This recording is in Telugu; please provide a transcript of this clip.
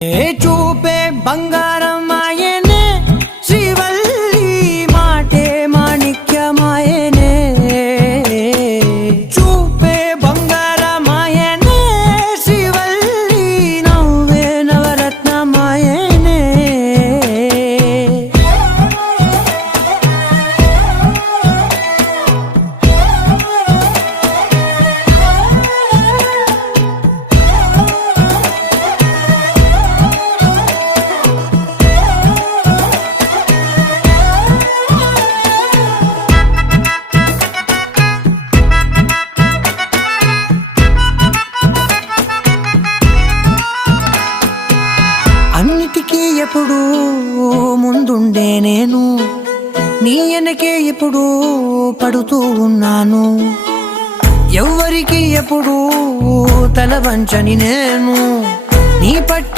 చూపే బంగారం ఆయనే, శ్రీవల్లి మాటే మాణిక్యమాయనే. చూపే బంగారం ఆయనే, శ్రీవల్లి నవ్వే నవరత్నమాయనే. అన్నిటికీ ఎప్పుడూ ముందుండే నేను, నీ వెనకే ఎప్పుడూ పడుతూ ఉన్నాను. ఎవ్వరికి ఎప్పుడూ తల వంచని నేను, నీ పట్ల